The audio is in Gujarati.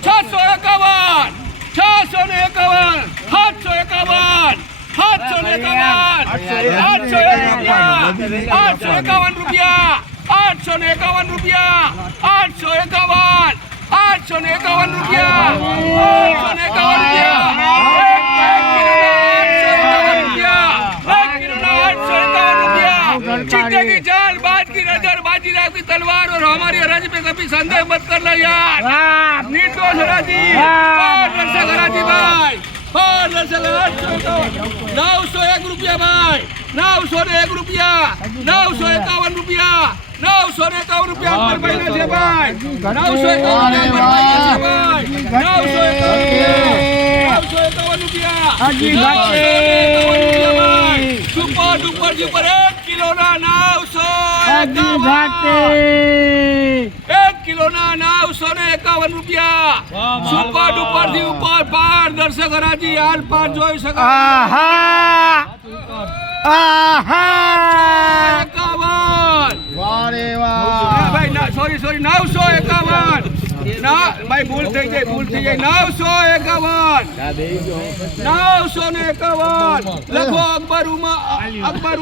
છસો એકાવન છસો ને એકાવન સાતસો એકાવન સાતસો ને એકાવન આઠસો રૂપિયા આઠસો એકાવન રૂપિયા આઠસો ને એકાવન રૂપિયા આઠસો એકાવન આઠસો ને એકાવન રૂપિયા चिट्टे की जान बाज की नज़र बाजी राव की तलवार और हमारी रज पे कभी संदेह मत करना यार। निर्दोष राज़ी दर्शक राज़ी भाई। और दर्शक नौ सौ एक रुपया भाई। नौ सौ ने एक रुपया। नौ सौ इक्यावन रुपया। नौ सौ ने इक्यावन रुपया अमर भाई से भाई। नौ सौ इक्यावन अमर भाई से भाई। नौ सौ इक्यावन नौ सौ इक्यावन रुपया। नौ सौ इक्यावन रुपया ઉપરજી ઉપર એક કિલોના નવસો એક કિલોના નવસો ને એકાવન રૂપિયા. સુપર ડુપરથી ઉપર પાર દર્શક હરાજી હાલ પાર જોઈ શકો એકાવન. ભાઈ ના સોરી સોરી નવસો એકાવન. ના, ભાઈ, ભૂલ થઈ ગઈ ભૂલ થઈ ગઈ નવસો એકાવન. નવસો ને એકાવન. લખો અકબર અકબર